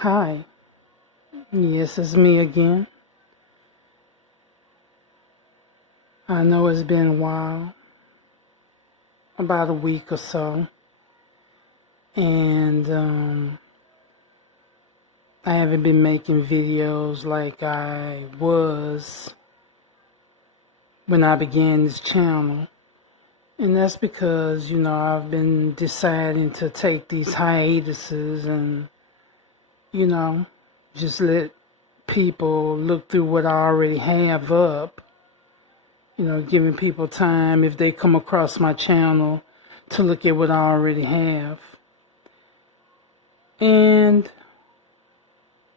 Hi, yes, it's me again. I know it's been a while, about a week or so, and I haven't been making videos like I was when I began this channel. And that's because, I've been deciding to take these hiatuses and, you know, just let people look through what I already have up. Giving people time if they come across my channel to look at what I already have. And,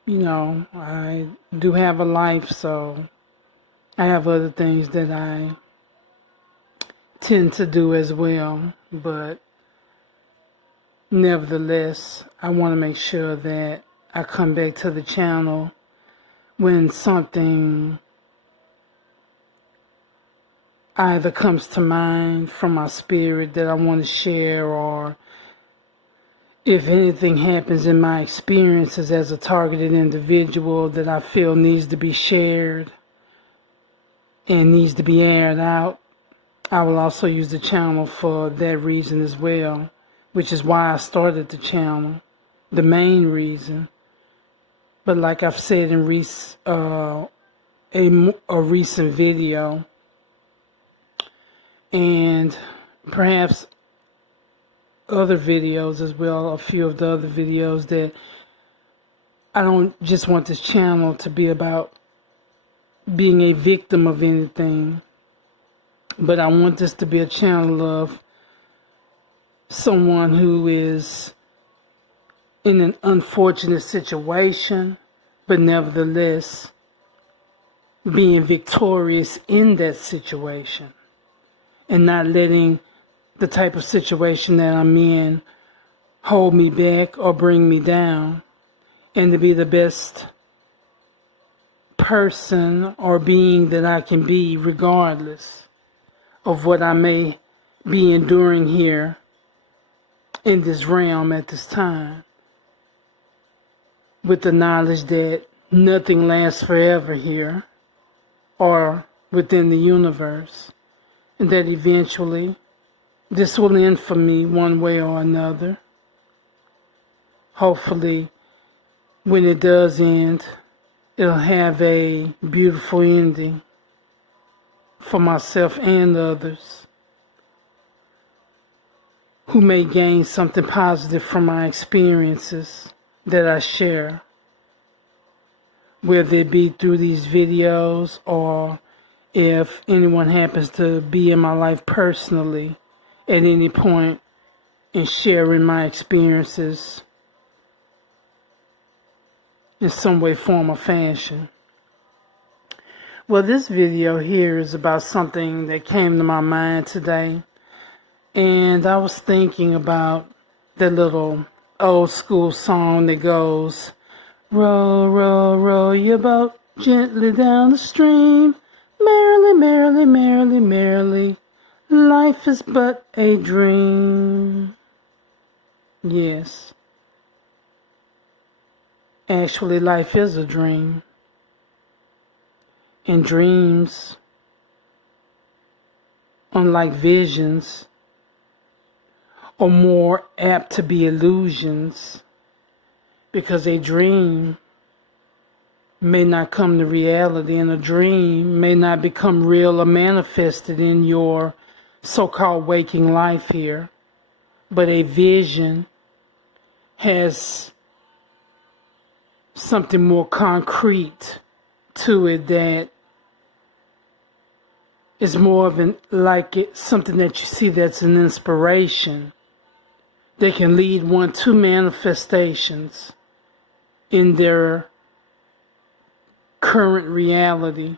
I do have a life, so I have other things that I tend to do as well. But nevertheless, I want to make sure that I come back to the channel when something either comes to mind from my spirit that I want to share, or if anything happens in my experiences as a targeted individual that I feel needs to be shared and needs to be aired out, I will also use the channel for that reason as well, which is why I started the channel, the main reason. But like I've said in a recent video, and perhaps other videos as well, a few of the other videos, that I don't just want this channel to be about being a victim of anything, but I want this to be a channel of someone who is in an unfortunate situation, but nevertheless being victorious in that situation, and not letting the type of situation that I'm in hold me back or bring me down, and to be the best person or being that I can be regardless of what I may be enduring here in this realm at this time, with the knowledge that nothing lasts forever here or within the universe, and that eventually this will end for me one way or another. Hopefully, when it does end, it'll have a beautiful ending for myself and others who may gain something positive from my experiences that I share, whether it be through these videos or if anyone happens to be in my life personally at any point in sharing my experiences in some way, form, or fashion. Well, this video here is about something that came to my mind today, and I was thinking about the little old school song that goes, "Row, row, row your boat gently down the stream, merrily, merrily, merrily, merrily, life is but a dream." Yes, actually life is a dream, and dreams, unlike visions, are more apt to be illusions, because a dream may not come to reality, and a dream may not become real or manifested in your so-called waking life here. But a vision has something more concrete to it that is more of something that you see that's an inspiration that can lead one to manifestations in their current reality.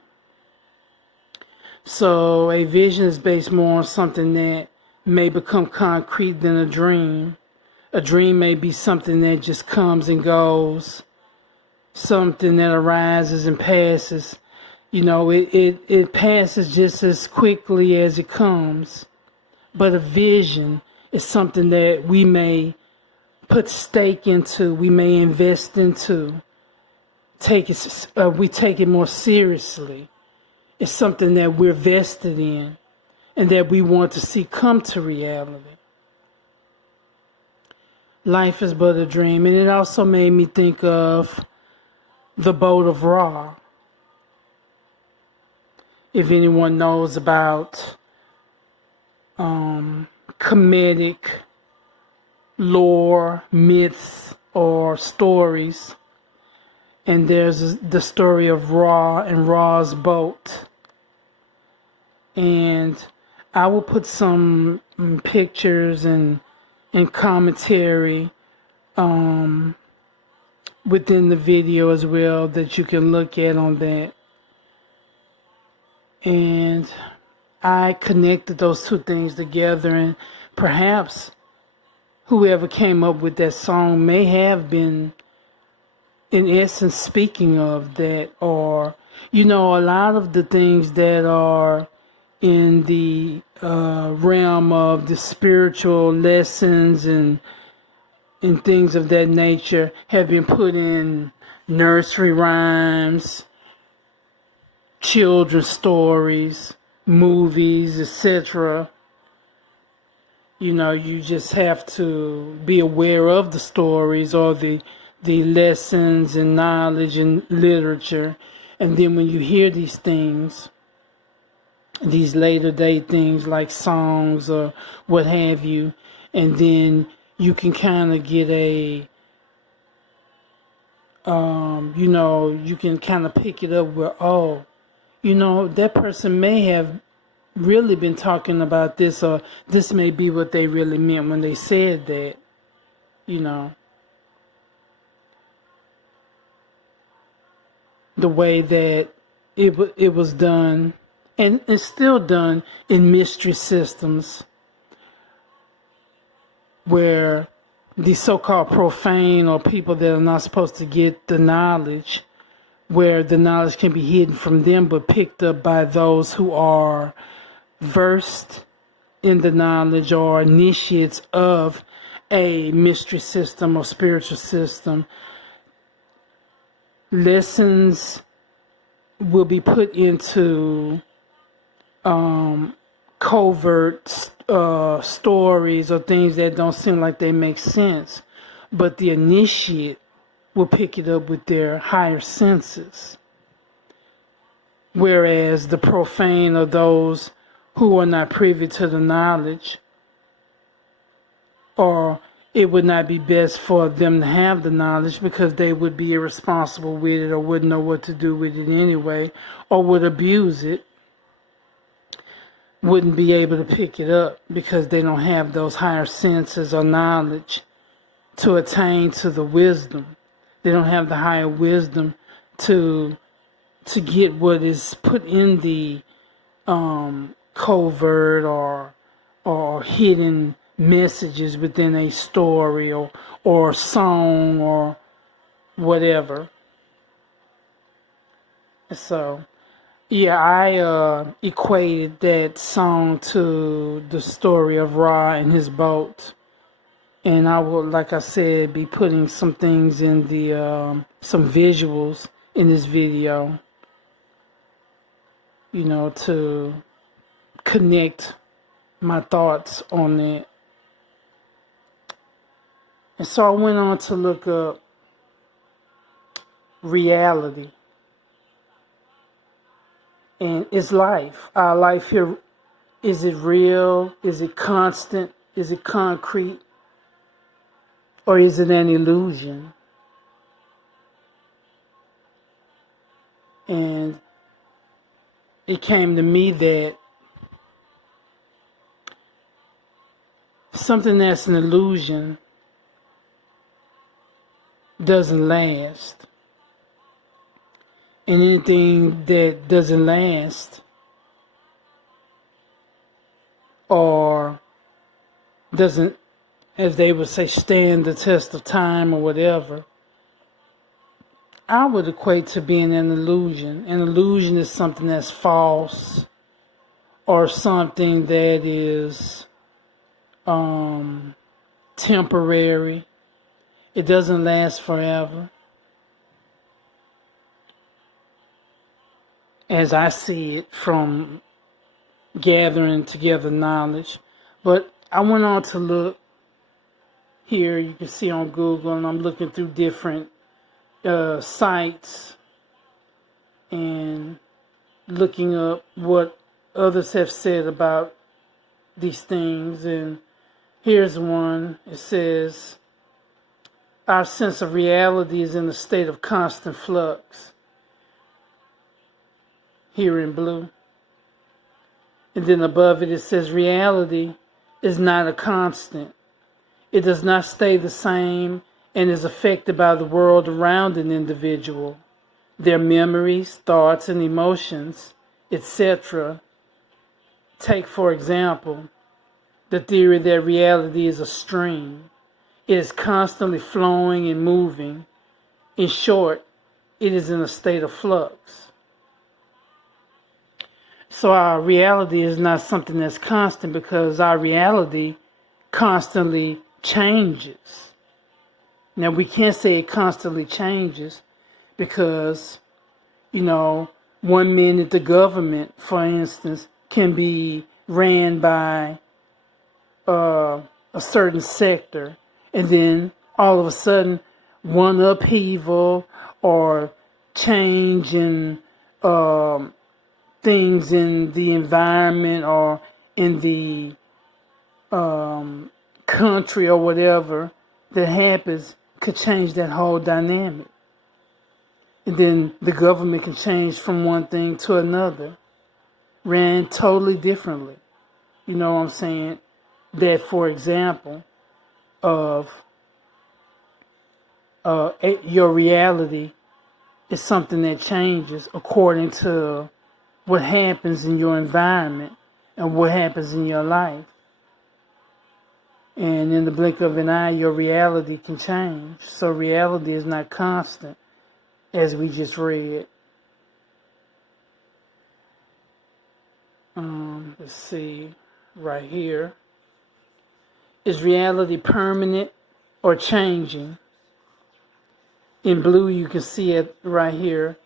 So a vision is based more on something that may become concrete than a dream. A dream may be something that just comes and goes, something that arises and passes. It passes just as quickly as it comes. But a vision is something that we may put stake into, we may invest into, we take it more seriously. It's something that we're vested in and that we want to see come to reality. Life is but a dream. And it also made me think of the boat of Ra. If anyone knows about comedic lore, myths, or stories, and there's the story of Ra and Ra's boat. And I will put some pictures and commentary within the video as well that you can look at on that. And I connected those two things together, and perhaps whoever came up with that song may have been, in essence, speaking of that. Or, a lot of the things that are in the realm of the spiritual lessons and things of that nature have been put in nursery rhymes, children's stories, movies, etc. You just have to be aware of the stories or the lessons and knowledge and literature. And then when you hear these things, these later day things like songs or what have you, and then you can kind of get a, you can kind of pick it up where, that person may have really been talking about this, or this may be what they really meant when they said that, the way that it was done, and it's still done in mystery systems where the so-called profane, or people that are not supposed to get the knowledge, where the knowledge can be hidden from them but picked up by those who are versed in the knowledge or initiates of a mystery system or spiritual system. Lessons will be put into covert stories or things that don't seem like they make sense, but the initiate will pick it up with their higher senses, whereas the profane or those who are not privy to the knowledge, or it would not be best for them to have the knowledge because they would be irresponsible with it or wouldn't know what to do with it anyway, or would abuse it, wouldn't be able to pick it up because they don't have those higher senses or knowledge to attain to the wisdom. They don't have the higher wisdom to get what is put in the covert or hidden messages within a story or song or whatever. So, yeah, I equated that song to the story of Ra and his boat. And I will, like I said, be putting some things in the, some visuals in this video, to connect my thoughts on it. And so I went on to look up reality. And is life, our life here, is it real? Is it constant? Is it concrete? Or is it an illusion? And it came to me that something that's an illusion doesn't last. And anything that doesn't last or doesn't, as they would say, stand the test of time or whatever, I would equate to being an illusion. An illusion is something that's false or something that is temporary, It doesn't last forever. As I see it from gathering together knowledge. But I went on to look here. You can see on Google, and I'm looking through different sites and looking up what others have said about these things. And here's one. It says, our sense of reality is in a state of constant flux. Here in blue. And then above it, it says reality is not a constant. It does not stay the same and is affected by the world around an individual, their memories, thoughts, and emotions, etc. Take, for example, the theory that reality is a stream. It is constantly flowing and moving. In short, it is in a state of flux. So our reality is not something that's constant, because our reality constantly changes. Now, we can't say it constantly changes because, 1 minute the government, for instance, can be ran by a certain sector, and then all of a sudden one upheaval or change in things in the environment or in the country or whatever that happens could change that whole dynamic. And then the government can change from one thing to another, ran totally differently. You know what I'm saying? That, for example, of your reality is something that changes according to what happens in your environment and what happens in your life. And in the blink of an eye, your reality can change. So reality is not constant, as we just read. Let's see, right here. Is reality permanent or changing? In blue, you can see it right here.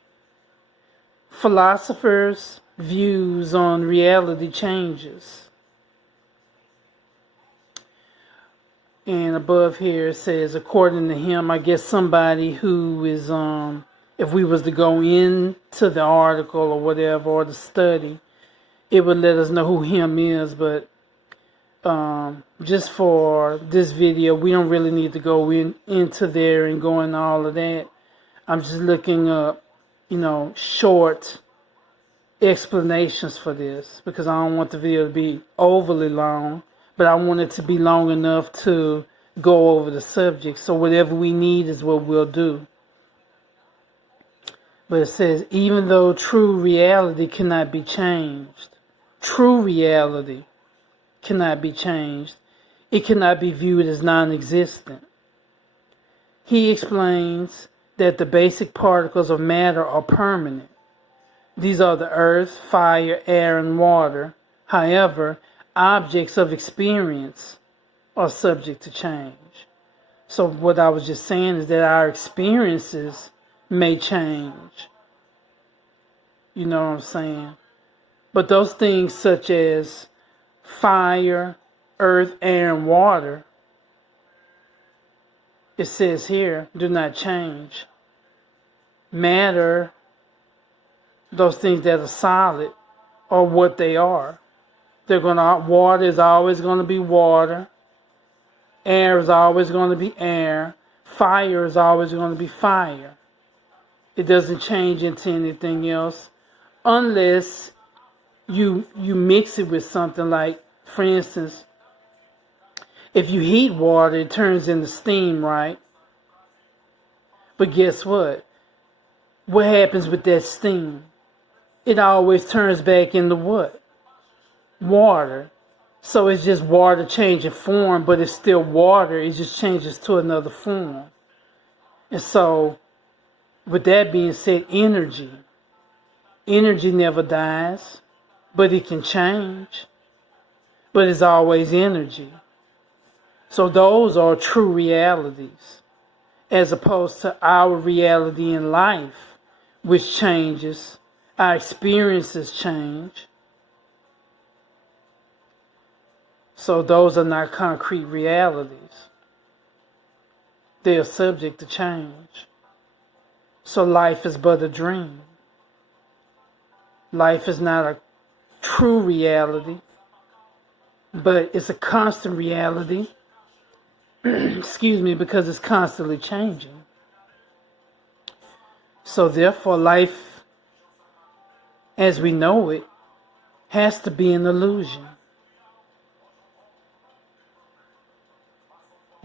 Philosophers' views on reality changes. And above here it says, according to him, I guess somebody who is, if we was to go into the article or whatever, or the study, it would let us know who him is. But just for this video, we don't really need to go into there and go into all of that. I'm just looking up, short explanations for this, because I don't want the video to be overly long, but I want it to be long enough to go over the subject. So whatever we need is what we'll do. But it says, even though true reality cannot be changed, true reality cannot be changed, it cannot be viewed as non-existent. He explains that the basic particles of matter are permanent. These are the earth, fire, air, and water. However, objects of experience are subject to change. So what I was just saying is that our experiences may change. You know what I'm saying? But those things such as fire, earth, air, and water, it says here, do not change. Matter, those things that are solid, are what they are. Water is always going to be water. Air is always going to be air. Fire is always going to be fire. It doesn't change into anything else unless you mix it with something. Like, for instance, if you heat water, it turns into steam, right? But guess what? What happens with that steam? It always turns back into what? Water. So it's just water changing form, but it's still water. It just changes to another form. And so, with that being said, energy never dies, but it can change. But it's always energy. So those are true realities. as opposed to our reality in life, which changes. Our experiences change. So those are not concrete realities. They are subject to change. So life is but a dream. Life is not a true reality, but it's a constant reality, excuse me, because it's constantly changing. So therefore, life as we know it has to be an illusion.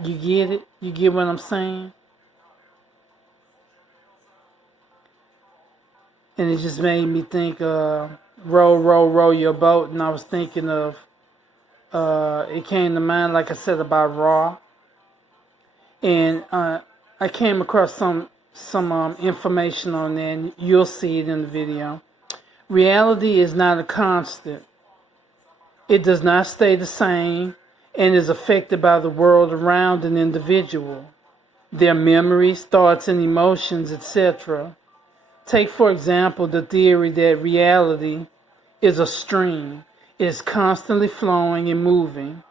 You get it? You get what I'm saying? And it just made me think, row, row, row your boat. And I was thinking of, it came to mind, like I said, about Raw. And I came across some information on that, and you'll see it in the video. Reality is not a constant. It does not stay the same and is affected by the world around an individual, their memories, thoughts, and emotions, etc. Take, for example, the theory that reality is a stream. It is constantly flowing and moving.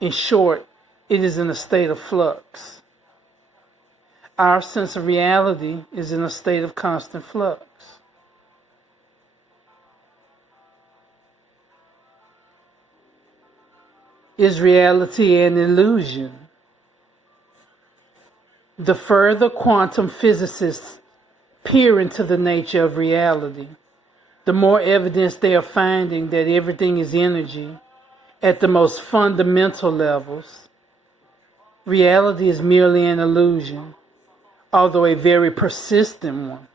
In short, it is in a state of flux. Our sense of reality is in a state of constant flux. Is reality an illusion? The further quantum physicists peer into the nature of reality, the more evidence they are finding that everything is energy at the most fundamental levels. Reality is merely an illusion, although a very persistent one.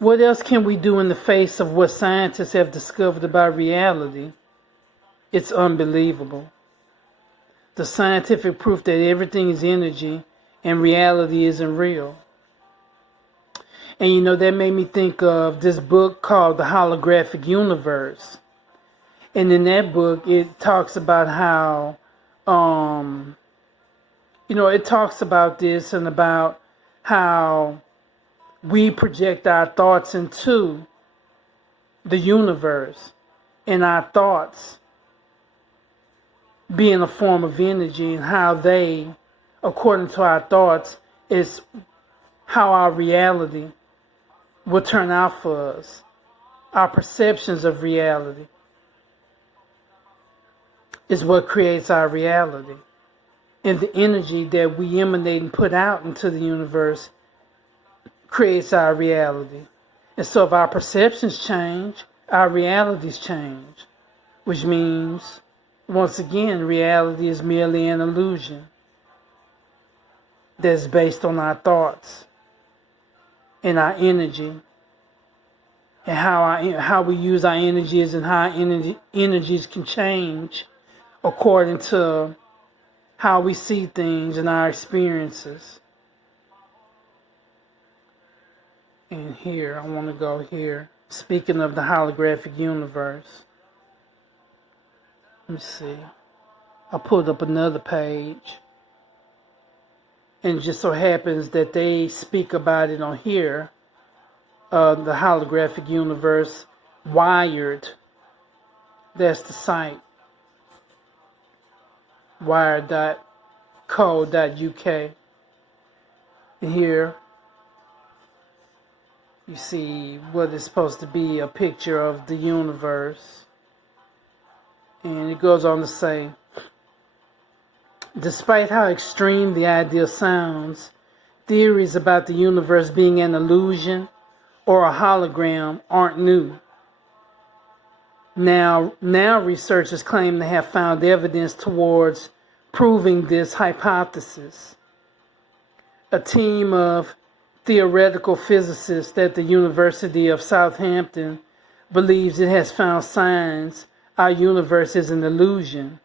What else can we do in the face of what scientists have discovered about reality? It's unbelievable. The scientific proof that everything is energy and reality isn't real. And you know, that made me think of this book called The Holographic Universe. And in that book, it talks about how, it talks about this and about how we project our thoughts into the universe, and our thoughts being a form of energy, and how they, according to our thoughts, is how our reality will turn out for us. Our perceptions of reality is what creates our reality. And the energy that we emanate and put out into the universe creates our reality. And so if our perceptions change, our realities change. Which means, once again, reality is merely an illusion that's based on our thoughts and our energy, and how we use our energies, and how energies can change according to how we see things and our experiences. And here, I want to go here. Speaking of the holographic universe, let me see. I pulled up another page, and it just so happens that they speak about it on here. The holographic universe, Wired. That's the site. Wired.co.uk. And here you see what is supposed to be a picture of the universe. And it goes on to say, despite how extreme the idea sounds, theories about the universe being an illusion or a hologram aren't new. Now researchers claim they have found evidence towards proving this hypothesis. A team of theoretical physicists at the University of Southampton believes it has found signs our universe is an illusion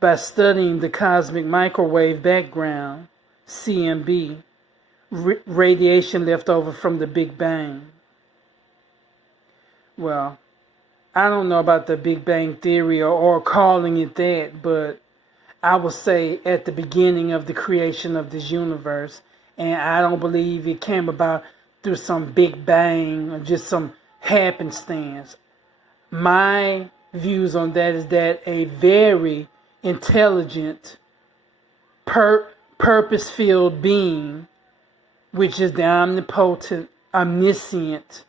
by studying the cosmic microwave background, CMB, radiation left over from the Big Bang. Well, I don't know about the Big Bang Theory or calling it that, but I would say at the beginning of the creation of this universe, And I don't believe it came about through some big bang or just some happenstance. My views on that is that a very intelligent, purpose-filled being, which is the omnipotent, omniscient,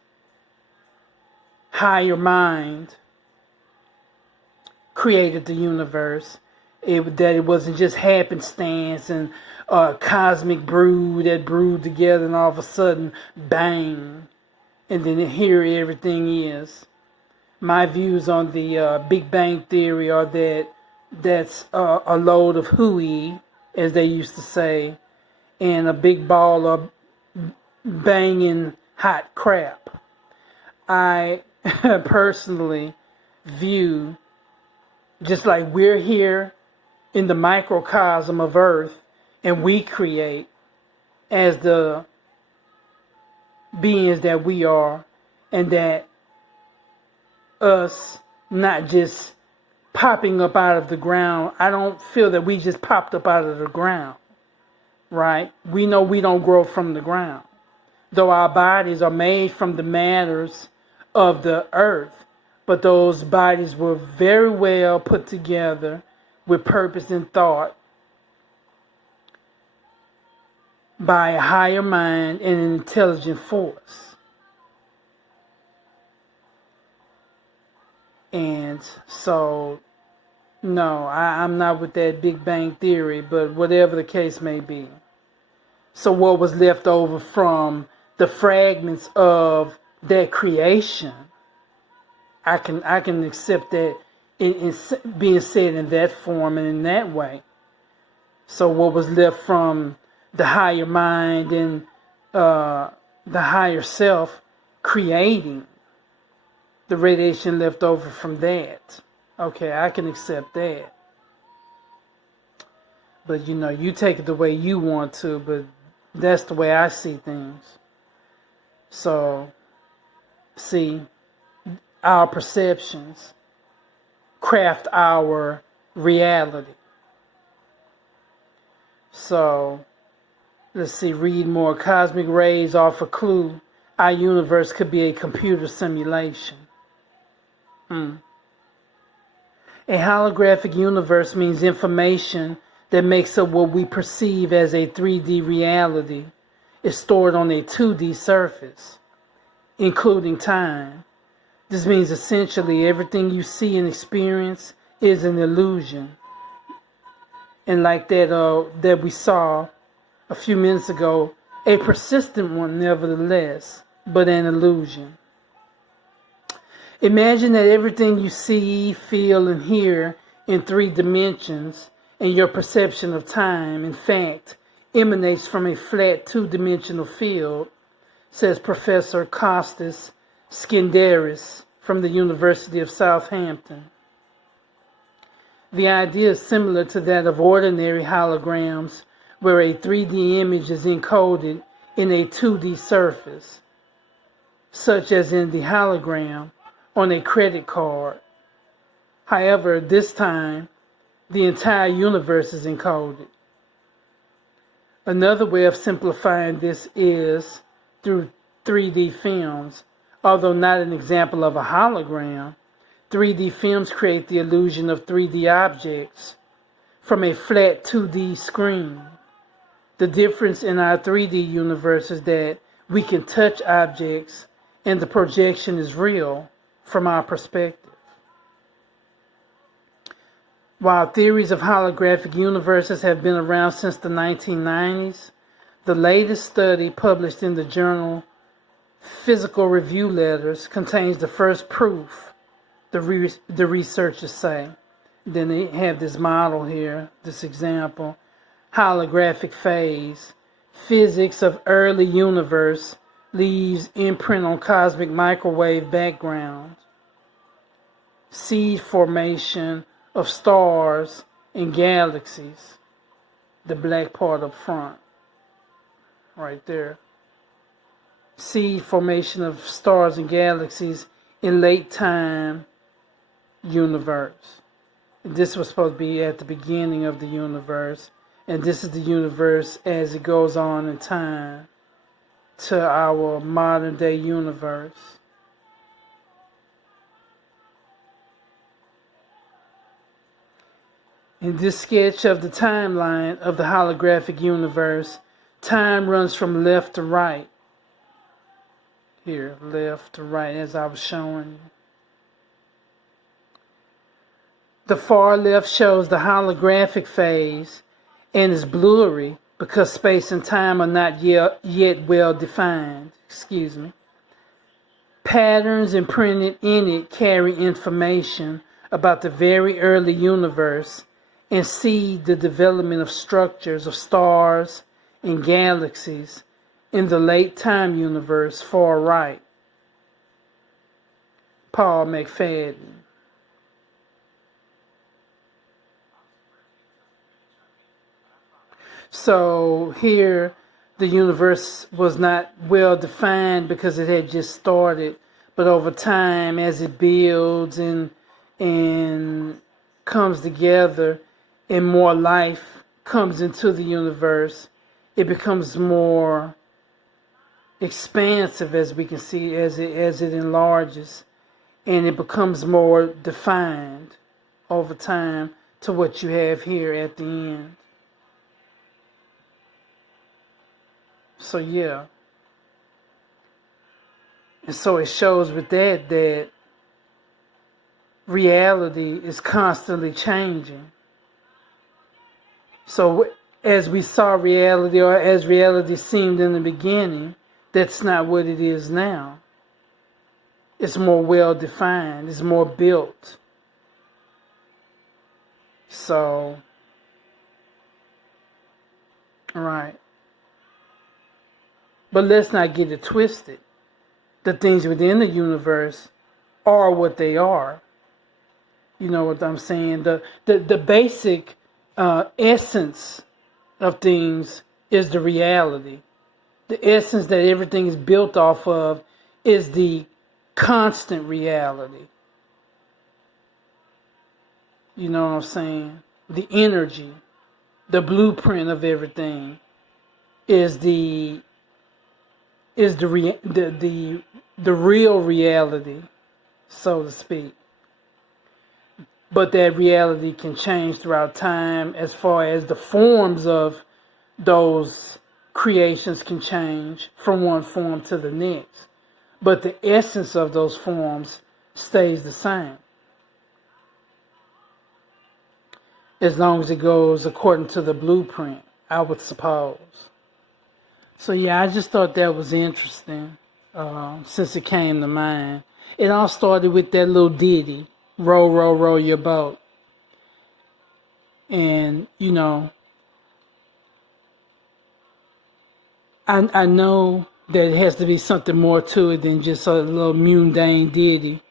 higher mind, created the universe. That it wasn't just happenstance and cosmic brew that brewed together and all of a sudden, bang, and then here everything is. My views on the Big Bang Theory are that that's a load of hooey, as they used to say, and a big ball of banging hot crap. I personally view, just like we're here in the microcosm of Earth and we create as the beings that we are, and that us not just popping up out of the ground. I don't feel that we just popped up out of the ground, right? We know we don't grow from the ground, though our bodies are made from the matters of the earth, but those bodies were very well put together with purpose and thought by a higher mind and an intelligent force. And so, no, I'm not with that Big Bang Theory, but whatever the case may be. So what was left over from the fragments of that creation, I can accept that in being said in that form and in that way. So what was left from the higher mind and the higher self creating, the radiation left over from that. Okay, I can accept that. But you take it the way you want to, but that's the way I see things. So, see, our perceptions craft our reality. So, let's see, read more. Cosmic rays offer clue our universe could be a computer simulation. A holographic universe means information that makes up what we perceive as a 3D reality is stored on a 2D surface, including time. This means essentially everything you see and experience is an illusion. And like that we saw a few minutes ago, a persistent one nevertheless, but an illusion. Imagine that everything you see, feel, and hear in 3 dimensions and your perception of time, in fact, emanates from a flat 2-dimensional field, says Professor Kostas Skenderis from the University of Southampton. The idea is similar to that of ordinary holograms, where a 3D image is encoded in a 2D surface, such as in the hologram on a credit card. However, this time, the entire universe is encoded. Another way of simplifying this is through 3D films. Although not an example of a hologram, 3D films create the illusion of 3D objects from a flat 2D screen. The difference in our 3D universe is that we can touch objects and the projection is real from our perspective. While theories of holographic universes have been around since the 1990s, the latest study published in the journal Physical Review Letters contains the first proof, the researchers say. Then they have this model here, this example, holographic phase. Physics of early universe leaves imprint on cosmic microwave background. Seed formation of stars and galaxies. The black part up front, right there. Seed formation of stars and galaxies in late time universe. This was supposed to be at the beginning of the universe. And this is the universe as it goes on in time to our modern day universe. In this sketch of the timeline of the holographic universe, time runs from left to right. Here, left to right, as I was showing you. The far left shows the holographic phase and is blurry because space and time are not yet well defined. Patterns imprinted in it carry information about the very early universe and seed the development of structures of stars and galaxies in the late time universe far right. Paul McFadden. So here the universe was not well defined because it had just started, but over time as it builds and comes together and more life comes into the universe, it becomes more expansive, as we can see, as it enlarges, and it becomes more defined over time to what you have here at the end. So yeah. And so it shows with that reality is constantly changing. So as we saw reality, or as reality seemed in the beginning, that's not what it is now. It's more well defined, it's more built. So, right. But let's not get it twisted. The things within the universe are what they are. You know what I'm saying? The basic essence of things is the reality. The essence that everything is built off of is the constant reality. You know what I'm saying? The energy, the blueprint of everything is the real reality, so to speak. But that reality can change throughout time as far as the forms of those creations can change from one form to the next. But the essence of those forms stays the same, as long as it goes according to the blueprint, I would suppose. So yeah, I just thought that was interesting, since it came to mind. It all started with that little ditty, row, row, row your boat. And, you know, I know that it has to be something more to it than just a little mundane ditty.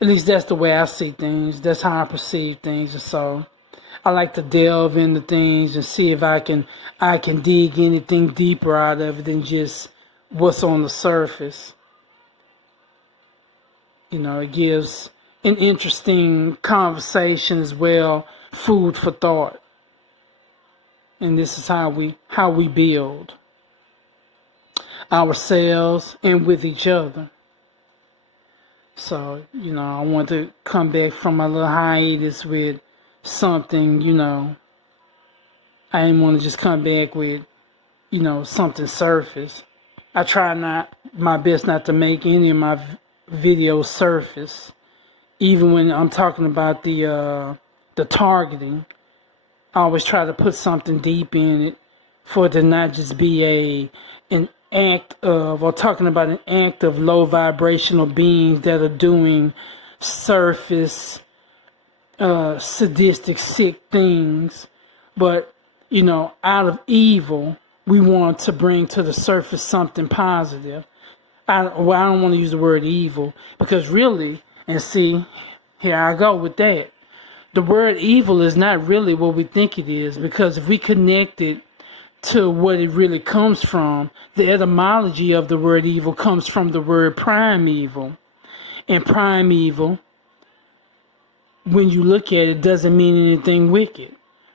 At least that's the way I see things. That's how I perceive things. And so I like to delve into things and see if I can dig anything deeper out of it than just what's on the surface. You know, it gives an interesting conversation as well, food for thought. And this is how we build ourselves and with each other. So, you know, I want to come back from my little hiatus with something, you know. I didn't want to just come back with, you know, something surface. I try my best not to make any of my videos surface. Even when I'm talking about the targeting, I always try to put something deep in it for it to not just be an act of, or talking about an act of low vibrational beings that are doing surface, sadistic, sick things. But, you know, out of evil, we want to bring to the surface something positive. I don't want to use the word evil, because really, and see, here I go with that. The word evil is not really what we think it is, because if we connect it to what it really comes from, the etymology of the word evil comes from the word primeval. And primeval, when you look at it, doesn't mean anything wicked.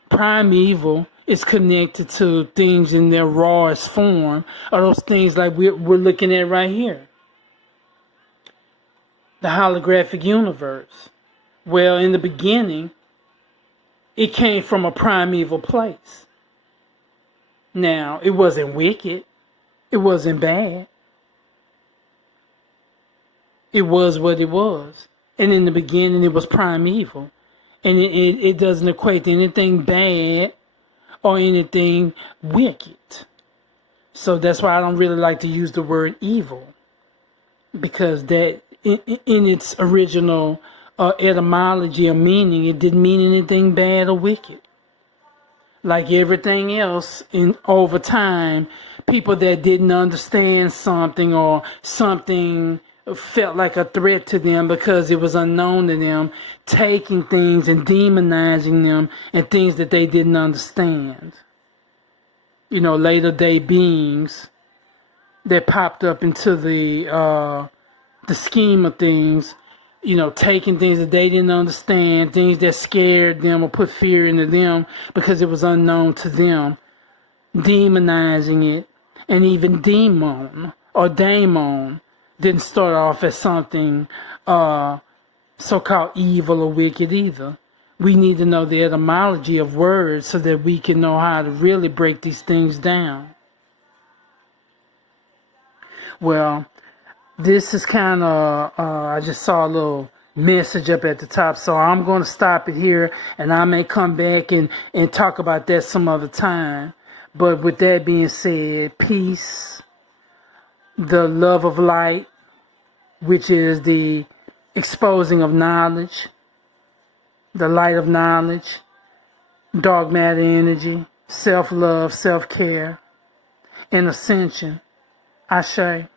Primeval is connected to things in their rawest form, or those things like we're looking at right here. The holographic universe. Well, in the beginning, it came from a primeval place. Now, it wasn't wicked. It wasn't bad. It was what it was. And in the beginning, it was primeval. And it doesn't equate to anything bad or anything wicked. So that's why I don't really like to use the word evil. Because that, in its original etymology or meaning, it didn't mean anything bad or wicked. Like everything else, over time, people that didn't understand something or something felt like a threat to them because it was unknown to them, taking things and demonizing them and things that they didn't understand. You know, later day beings that popped up into the scheme of things, you know, taking things that they didn't understand, things that scared them or put fear into them because it was unknown to them, demonizing it. And even demon or daemon didn't start off as something so-called evil or wicked either. We need to know the etymology of words so that we can know how to really break these things down. Well, this is kind of, I just saw a little message up at the top, so I'm going to stop it here, and I may come back and talk about that some other time. But with that being said, peace, the love of light, which is the exposing of knowledge, the light of knowledge, dark matter energy, self-love, self-care, and ascension. Ashe.